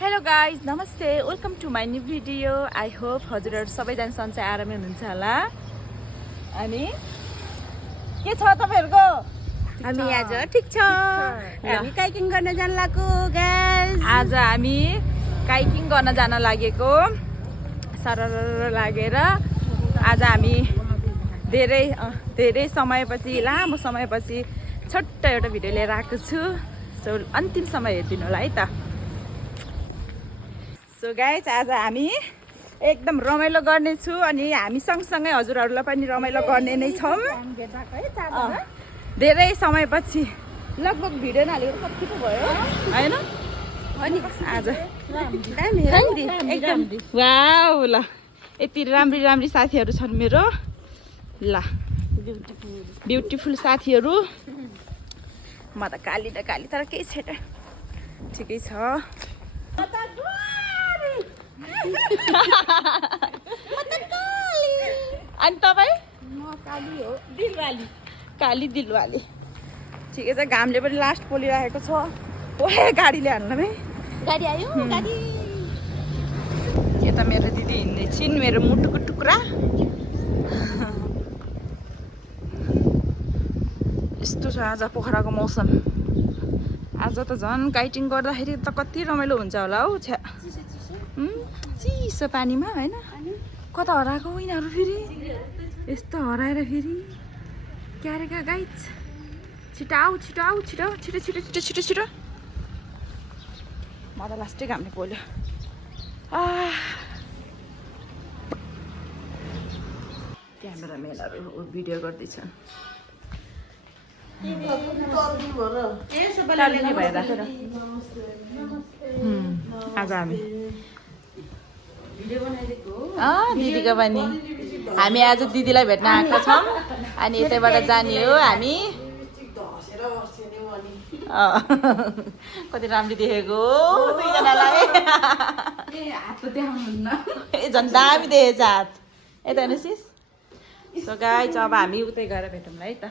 hello guys नमस्ते welcome to my new video I hope हजुरहरू सबैजना सन्चै आरामै हुनुहुन्छ होला अनि के छ तपाईहरुको हामी आज ठिक छ हामी काइकिङ गर्न जान लागेको गाइस आज हामी काइकिङ गर्न जान लागेको सरर लागेर आज हामी धेरै समयपछि लामो समयपछि छोटो एउटा भिडियो लिएर आएको छु सो अन्तिम समय हेरिदिनु होला है त सो गाइज आज हामी एकदम रमाइलो गर्नेछु अनि हामी सँगसँगै हजुरहरूलाई पनि रमाइलो गर्ने नै छौँ धेरै समयपछि लगभग भिडियो नहालेको कति पो भयो होइन अनि आज एकदम वाउ ल यति राम्री राम्री साथीहरू छन् मेरो ल ब्युटिफुल साथीहरू म त काली तर केही छैन ठिकै छ अनि तपाईँ म काली हो काली दिलवाली ठिकै छ घामले पनि लास्ट पोलिरहेको छ ओए गाडीले हाल्नु है गाडी आयो गाडी यता मेरो दिदी हिँड्दै छिन् मेरो मुटुको टुक्रा यस्तो छ आज पोखराको मौसम आज त झन् काइटिङ गर्दाखेरि त कति रमाइलो हुन्छ होला हौ छ्या चिसो पानीमा होइन कता हराएको यिनीहरू फेरि यस्तो हराएर फेरि क्यारेका गाइज छिटो आऊ छिटो म त लास्टै घामले पोल्यो क्यामेराम्यानहरू भिडियो गर्दैछन् आज हामी दिदीको पनि हामी आज दिदीलाई भेट्न आएको छौँ अनि यतैबाट जाने हो हामी कति राम्रो देखेको दुईजनालाई झन् दामी देखेछ हात यता हेर्नुहोस् सो गाइज अब हामी उतै गएर भेटौँला है त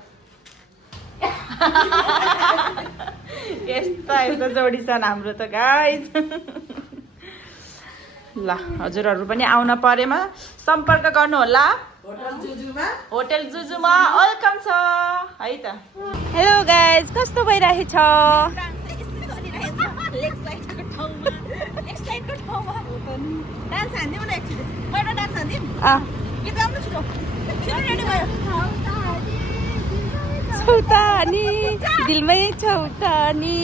यस्ता जोडी छन् हाम्रो त गाइज ल हजुरहरू पनि आउन परेमा सम्पर्क गर्नु होला होटल जुजुमा वेलकम छ है त हेलो गाइज कस्तो भइरहेछ छौतानी दिलमै छौतानी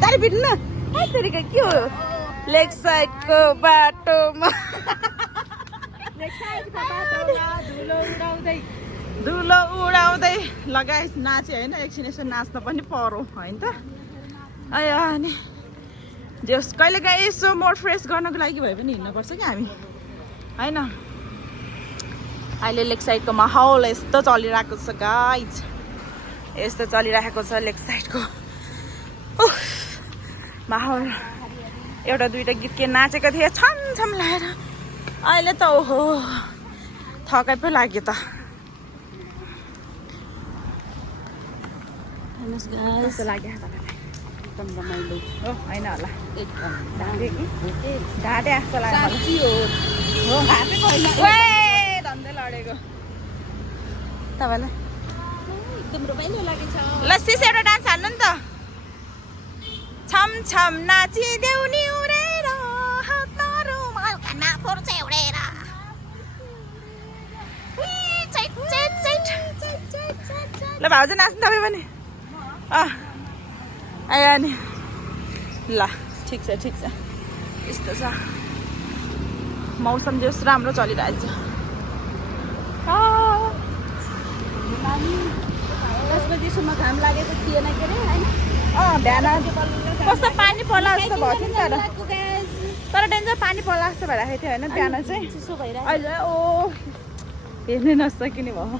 तारी बिट्नु न तरिका के हो लेग साइडको बाटोमा धुलो उडाउँदै लगाए नाचे होइन एकछिन यसो नाच्न पनि परो होइन त अनि जस कहिलेकाहीँ यसो मोड फ्रेस गर्नको लागि भए पनि हिँड्नुपर्छ क्या हामी होइन अहिले लेग साइडको माहौल यस्तो चलिरहेको छ गाइज यस्तो चलिरहेको छ लेग साइडको माहौल एउटा दुईवटा गीत के नाचेको थिएँ छम लगाएर अहिले त ओहो थकाइ पो लाग्यो त कस्तो लाग्यो एकदम रमाइलो हो होइन होला एकदम ढाँटे जस्तो लाग्यो धन्दै लडेको तपाईँलाई एकदम रमाइलो लागेछ ल सिस एउटा डान्स हाल्नु नि त छम नाचिदेऊ नि उडेर हातहरू मालकाना फोर्छ उडेर ल भाउजू नाच्नु तपाईँ पनि आयो अनि ल ठिक छ यस्तो छ मौसम जस राम्रो चलिरहेछ दस बजीसम्म घाम लागेको थिएन के अरे होइन बिहान कस्तो पानी पर्ला जस्तो भएको थियो नि तर डेन्जर पानी पर्ला जस्तो भइरहेको थियो होइन बिहान चाहिँ चिसो भइरहेको अहिले हेर्नै नसकिने भयो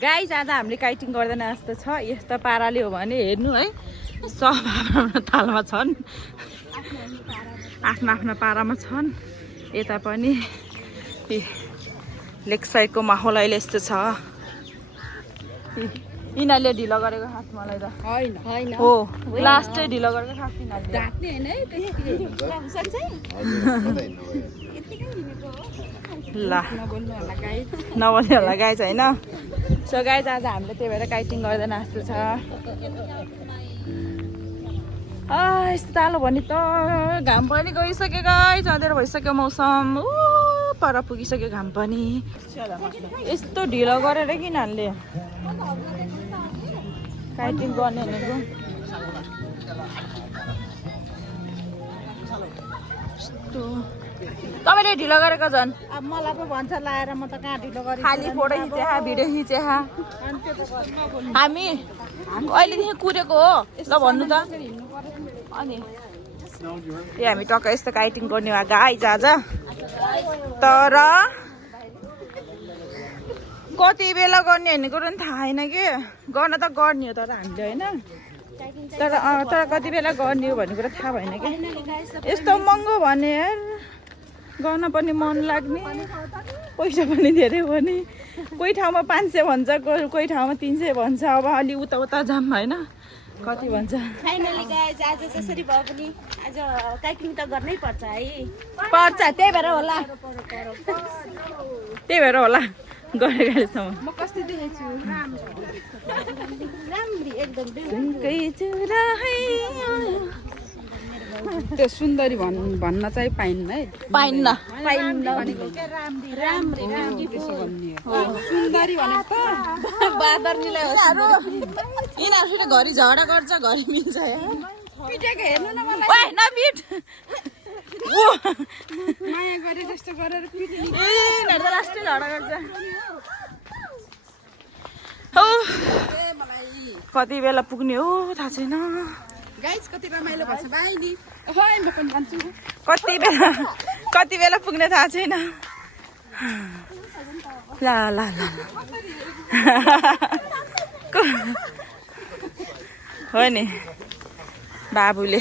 गाइज आज हामीले काइटिङ गर्दैन जस्तो छ यस्तो पाराले हो भने हेर्नु है सब आफ्नो तालमा छन् आफ्नो पारामा छन् यता पनि लेक साइडको माहौल अहिले यस्तो छ यिनीहरूले ढिलो गरेको खास मलाई त होइन हो लास्टै ढिलो गरेको खास यिनीहरूले ढाक्ने होइन है त्यसरी ल नबोल्ने होला गाइज होइन सो गाइज आज हामीले त्यही भएर काइटिङ गर्दैन जस्तो छ यस्तो तालो भने त घाम पनि गइसक्यो गाइज अँध्यारो भइसक्यो मौसम पर पुगिसक्यो घाम पनि यस्तो ढिलो गरेर किनहरूले काइटिङ गर्ने भनेको तपाईँले ढिलो गरेको झन् अब मलाई पो भन्छ लाएर म त कहाँ ढिलो गरेँ खाली फोटो खिचे भिडियो खिचे हामी अहिलेदेखि कुरेको हो ल भन्नु त अनि ए हामी टक्क यस्तो काइटिङ गर्ने भए गाइज आज तर कति बेला गर्ने भन्ने कुरो पनि थाहा छैन कि गर्न त गर्ने हो तर हामीले होइन तर कति बेला गर्ने हो भन्ने कुरा थाहा भएन कि यस्तो महँगो भने यार गर्न पनि मन लाग्ने पैसा पनि धेरै भने कोही ठाउँमा 500 भन्छ कोही ठाउँमा 300 भन्छ अब अलि उता उता जाम होइन कति भन्छ फाइनली गाइज आज जसरी भए पनि आज काइटिङ त गर्नै पर्छ है पर्छ त्यही भएर होला गरेको अहिलेसम्म म कस्तो देखेछु राम्री एकदम त्यो सुन्दरी भन्न चाहिँ पाइन्न है पाइन्न सुन्दरी भनेको त बादर्नीलाई यिनीहरू घरि झगडा गर्छ घरि मिल्छ पिटेको हेर्नु न मलाई नपिट माया गरे जस्तो गरेर पिट्ने यिनीहरू त लास्टै झगडा गर्छ कति बेला पुग्ने हो थाहा छैन गाइस कति रमाइलो भन्छ भाइ नि खोइ म पनि जान्छु कति बेला पुग्ने थाहा छैन ल ल ल हो नि बाबुले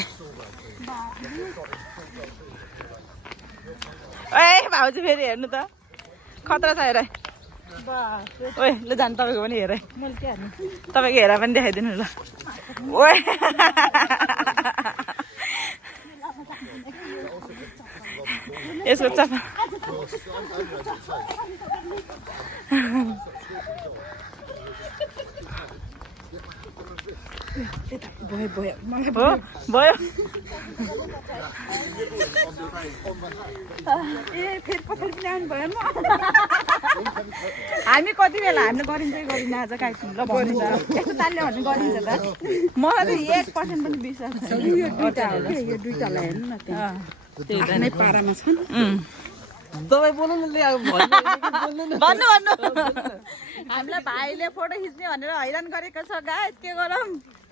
ए भाउजू फेरि हेर्नु त खतरा छ हेर ओए ल जानु तपाईँको पनि हेर तपाईँको हेरा पनि देखाइदिनु ल ओए यसको चपा भयो ए फेरि पछाडि प्लान भयो म हामी कति बेला हामीले गरिन्छै गरिन आज काइटिङ ल भनिन्छ यस्तो तालले भने गरिन्छ त मलाई त 1% पनि विश्वास छैन यो दुईटालाई हेर्नु न त्यहाँ नै पारामा छन् तपाईँ बोल्नु न भन्नु हामीलाई भाइले फोटो खिच्ने भनेर हैरान गरेको छ गाइस के गरौँ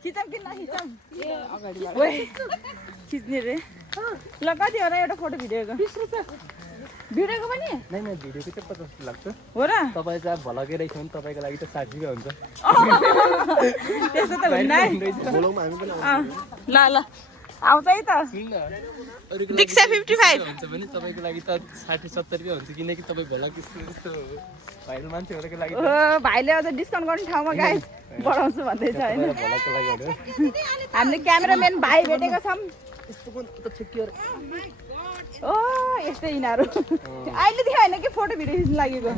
खिचौँ कि नखिचौँ खिच्ने रे ल कति हो र एउटा फोटो भिडियोको 20 रुपियाँ भिडियोको पनि नै भिडियोको चाहिँ 50 लाग्छ हो र तपाईँ चाहिँ भलकै रहेछ भने तपाईँको लागि त 60 रुपियाँ हुन्छ त्यस्तो त हुन्न है ल ल आउँछ है त दीक्षा 55 हुन्छ भने तपाईँको लागि त 60-70 रुपियाँ हुन्छ किनकि तपाईँ भला त्यस्तो भाइरल मान्छेहरूको लागि ओ भाइले अझ डिस्काउन्ट गर्ने ठाउँमा गाइस बढाउँछु भन्दैछ होइन भलाको लागि हो हामीले क्यामेराम्यान भाइ भेटेको छौँ यस्तो पनि त छुट्यो ओ यस्तै यिनीहरू अहिलेदेखि होइन कि फोटो भिडियो खिच्नु लागेको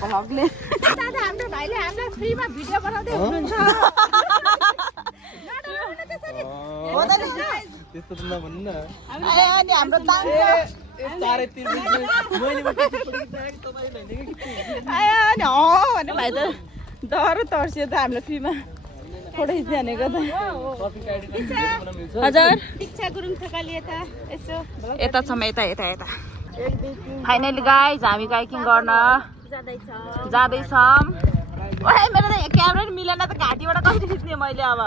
भ्लगले दादा हाम्रो भाइले हामीलाई फ्रीमा भिडियो बनाउँदै हुनुहुन्छ त्यस्तो त नभन्नु न अनि हाम्रो भने भाइ त डह्रो तर्सियो त हामीलाई फ्रीमा फोटो खिच्ने भनेको त हजुर दीक्षा गुरुङ थकाली यता यसो यता छौँ यता फाइनली गाइज हामी काइकिङ गर्न जाँदैछौँ ओए मेरो त क्यामेरा नि मिलेन त घाँटीबाट कसरी खिच्ने मैले अब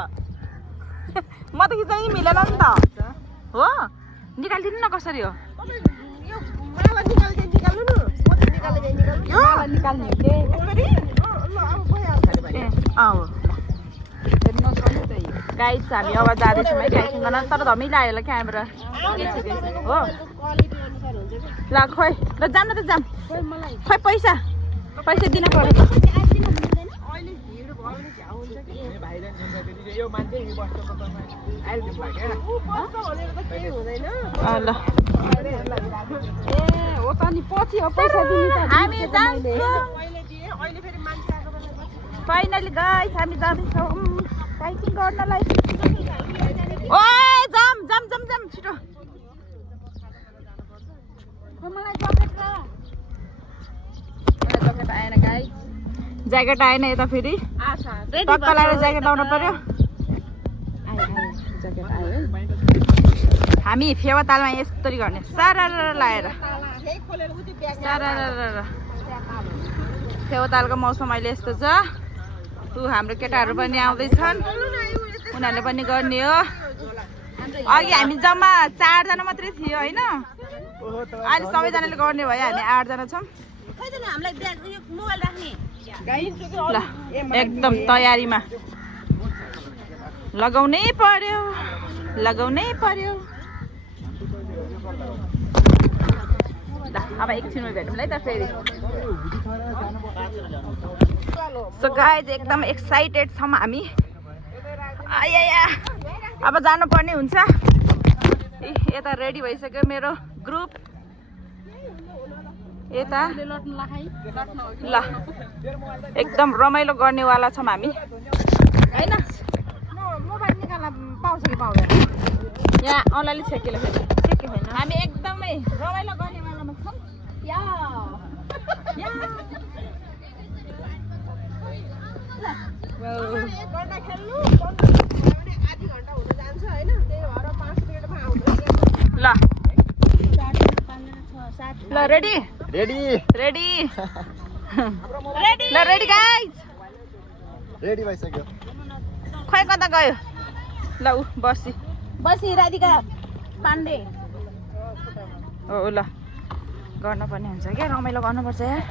म त खिच्न नि मिलेन नि त हो निकालिदिनु न कसरी हो निकाल्ने हो गाइज हामी अब जाँदैछौँ है काइकिङ गर्न तर धमिलो आयो होला क्यामेरा हो ल खोइ ल जाम न त जाम खोइ पैसा दिन पर्यो यो मान्छे यो बस्छ अहिले लाग्यो ल हो त नि पछि हो पैसा दिनु त हामी जान्छौँ फाइनली गाइस हामी जाँदैछौँ बाइकिङ गर्नलाई ओए जाम जाम जाम जाम छिटो मलाई ज्याकेट आएन गाइस ज्याकेट आएन यता फेरि टक्क लगाएर ज्याकेट लाउनु पर्यो ज्याकेट आयो हामी फेवातालमा यस्तरी गर्ने सारा लाएर सारा फेवातालको मौसम अहिले यस्तो छ हाम्रो केटाहरू पनि आउँदैछन् उनीहरूले पनि गर्ने हो अघि हामी जम्मा 4 जना मात्रै थियो होइन अहिले सबैजनाले गर्ने भयो हामी 8 जना छौँ ल एकदम तयारीमा लगाउनै पर्यो ल अब एकछिनमा भेटौँ है त फेरि सो गाइज एकदम एक्साइटेड छौँ हामी आया अब जानुपर्ने हुन्छ यता रेडी भइसक्यो मेरो ग्रुप यता ल एकदम रमाइलो गर्नेवाला छौँ हामी होइन मोबाइल निकाल्न पाउँछ कि पाउँदैन यहाँ औँलाले छेकेर फेरि हामी एकदमै रमाइलो गर्नेवालामा छौँ ल रेडी रेडी रेडी ल रेडी गाइज रेडी भइसक्यो खै कता गयो ल ऊ बसी राधिका पाण्डे हो ल गर्नुपर्ने हुन्छ क्या रमाइलो गर्नुपर्छ यार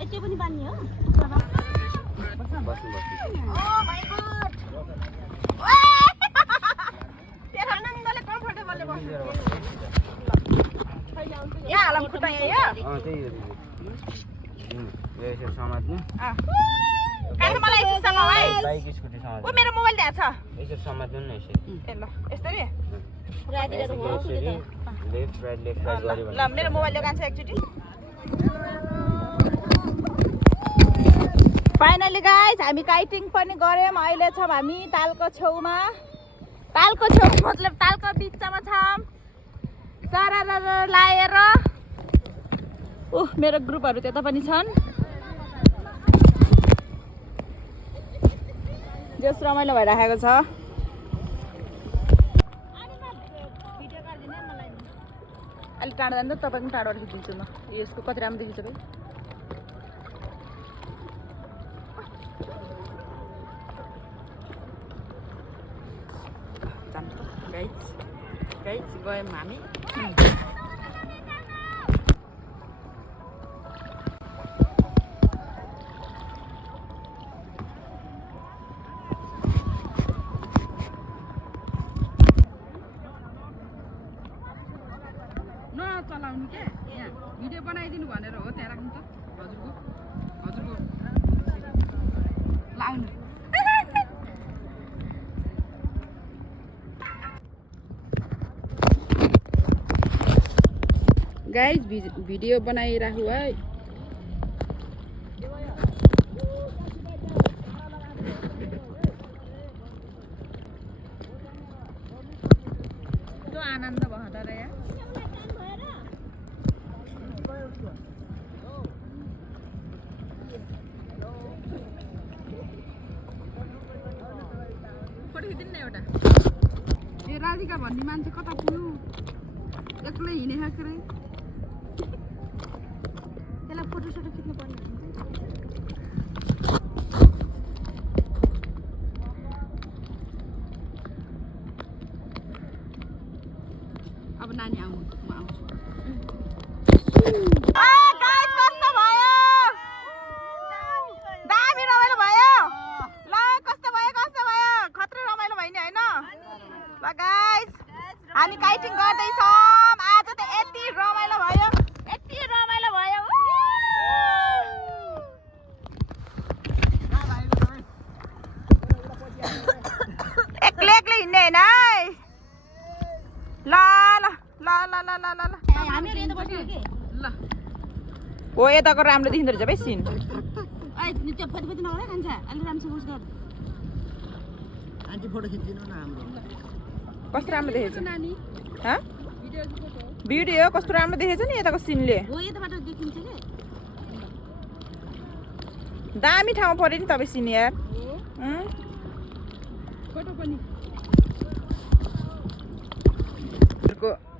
यति पनि बान्ने हो यहाँ हालम खुट्टा यहाँ समात्नु मलाई बाइक स्कुटी समात्नु ओ मेरो मोबाइल त्यहाँ छ यसरी समात्नु न यसरी ए ल यस्तरी लेफ्ट राइट गऱ्यो ल मेरो मोबाइल दोकान छ एकचोटि फाइनली गाइज हामी काइटिङ पनि गऱ्यौँ अहिले छौँ हामी तालको छेउमा मतलब तालको बिचमा छौँ सारा लाएर मेरो ग्रुपहरू त्यता पनि छन् जस रमाइलो भइराखेको छ अलिक टाढो जान्छ तपाईँको टाढोबाट खिचिदिन्छु म यसको कति राम्रो देखिन्छ भाइ गाइज गयौँ हामी नचलाउनु क्या यहाँ भिडियो बनाइदिनु भनेर हो त्यहाँ राख्नु त हजुरको लाउनु गाइज भिडियो बनाइराखु है त्यो आनन्द भयो र यहाँ फोटो खिचिदिनु न एउटा ए राधिका भन्ने मान्छे कता पुग्नु एक्लै हिँडेको के रे त्यसलाई फोटो सोटो खिच्नु पर्ने अब नानी आउनु म आउँछु कस्तो भयो दामी रमाइलो भयो ल कस्तो भयो खत्रै रमाइलो भयो नि होइन ल गाइस हामी काइटिङ गर्दैछौँ आज त यति रमाइलो भयो होइन है ल ल ल ल ल ल ल हामीहरु यता बस्नु के ल ओ यताको राम्रो देखिँदो रहेछ भाइ सिन ai त्यो पति पति नगरे खान्छ अलि राम्रोसँग उस गर आन्टी फोटो खिचिदिनु न हाम्रो कस्तो राम्रो देखेछ नानी ह भिडियो कस्तो राम्रो देखेछ नि यताको सिनले हो यताबाट देखिन्छ के दामी ठाउँ पर्यो नि तपाईँ सिन यार फोटो पनि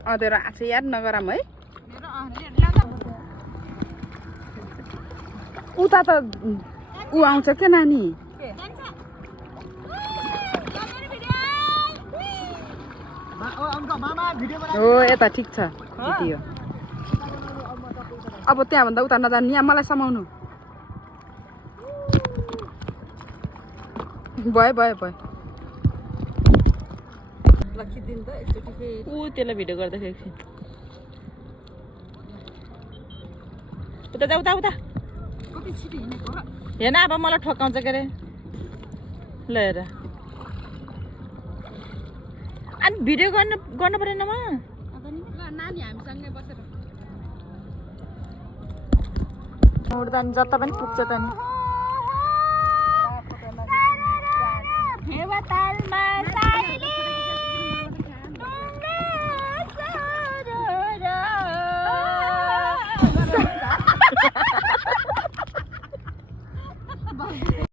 अँधेरो आएको छ याद नगरम है उता त उ आउँछ के नानी मामा भिडियो बना हो यता ठिक छ भिडियो अब त्यहाँभन्दा उता नजानु यहाँ मलाई समाउनु भयो भयो भयो ऊ त्यसलाई भिडियो गर्दाखेरि एकछिन उता जा उता उता कति छिटो हिँडेको र हेर्न अब मलाई ठोक्काउँछ के अरे ल हेर अनि भिडियो गर्नु परेनमा नानी हामीसँगै बसेर उड्दा नि जता पनि पुग्छ त नि फेवा तालमा